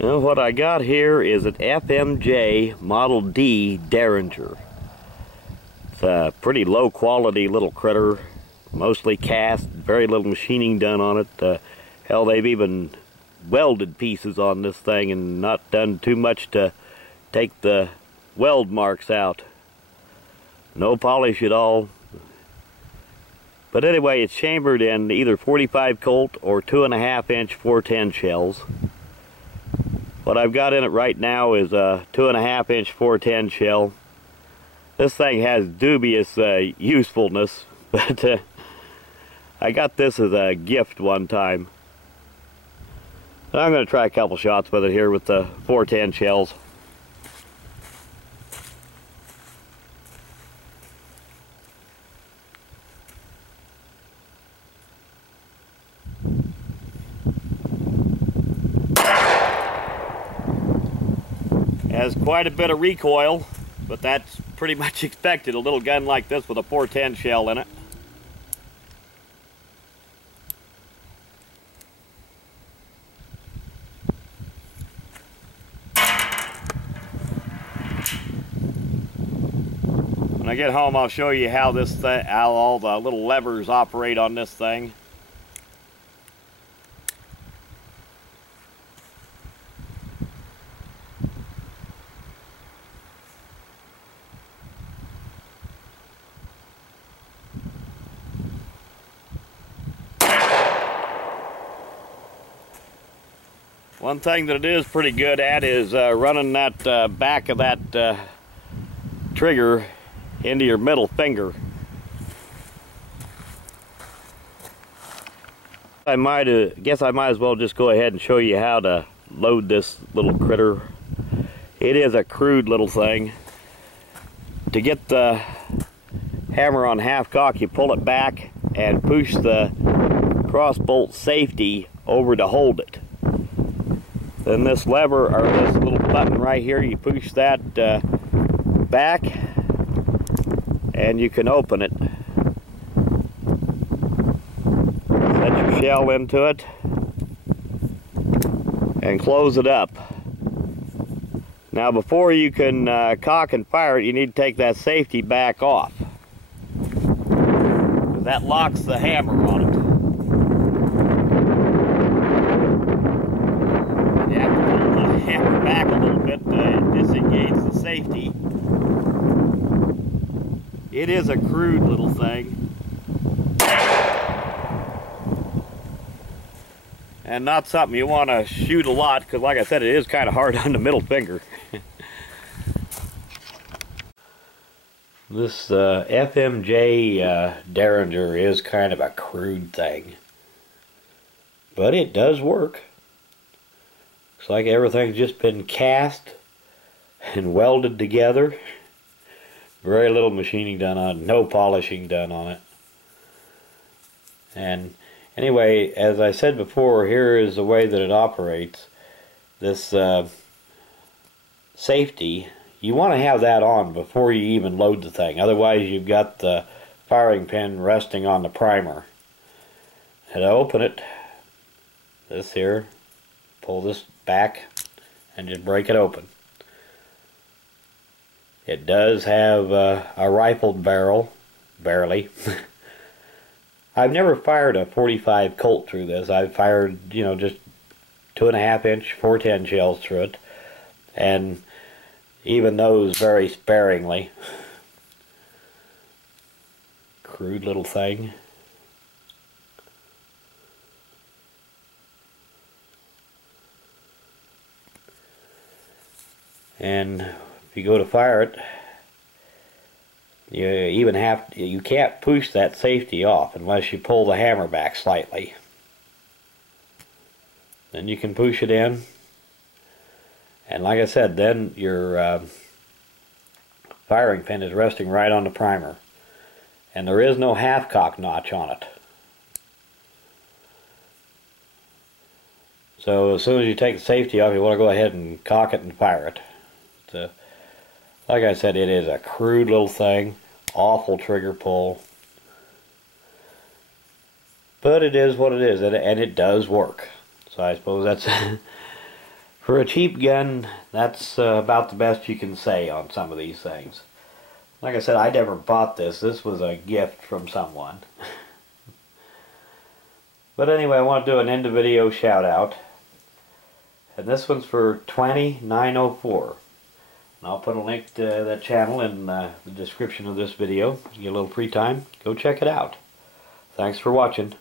Well, what I got here is an FMJ Model D Derringer. It's a pretty low quality little critter, mostly cast, very little machining done on it. Hell, they've even welded pieces on this thing and not done too much to take the weld marks out. No polish at all. But anyway, it's chambered in either 45 Colt or 2.5-inch 410 shells. What I've got in it right now is a 2.5-inch 410 shell. This thing has dubious usefulness, but I got this as a gift one time. I'm going to try a couple shots with it here with the 410 shells. Has quite a bit of recoil, but that's pretty much expected. A little gun like this with a 410 shell in it. When I get home, I'll show you how how all the little levers operate on this thing. One thing that it is pretty good at is running that back of that trigger into your middle finger. Guess I might as well just go ahead and show you how to load this little critter. It is a crude little thing. To get the hammer on half cock, you pull it back and push the cross bolt safety over to hold it. Then this lever, or this little button right here, you push that back and you can open it. Set your shell into it and close it up. Now before you can cock and fire it, you need to take that safety back off, because that locks the hammer on it. You have to pull the hammer back a little bit to disengage the safety. It is a crude little thing, and not something you want to shoot a lot, because like I said, it is kind of hard on the middle finger. This FMJ Derringer is kind of a crude thing, but it does work. Looks like everything's just been cast and welded together. Very little machining done on it, no polishing done on it. And anyway, as I said before, here is the way that it operates. This safety, you want to have that on before you even load the thing. Otherwise, you've got the firing pin resting on the primer. And to open it, this here, pull this back and just break it open. It does have a rifled barrel, barely. I've never fired a 45 Colt through this. I've fired, just 2.5-inch 410 shells through it, and even those very sparingly. Crude little thing. And if you go to fire it, you can't push that safety off unless you pull the hammer back slightly. Then you can push it in, and like I said, then your firing pin is resting right on the primer, and there is no half cock notch on it. So as soon as you take the safety off, you want to go ahead and cock it and fire it. Like I said, it is a crude little thing, awful trigger pull, but it is what it is, and it does work. So I suppose that's For a cheap gun, that's about the best you can say on some of these things. Like I said, I never bought this. This was a gift from someone. But anyway, I want to do an end of video shout out. And this one's for 20904. And I'll put a link to that channel in the description of this video. If you get a little free time, go check it out. Thanks for watching.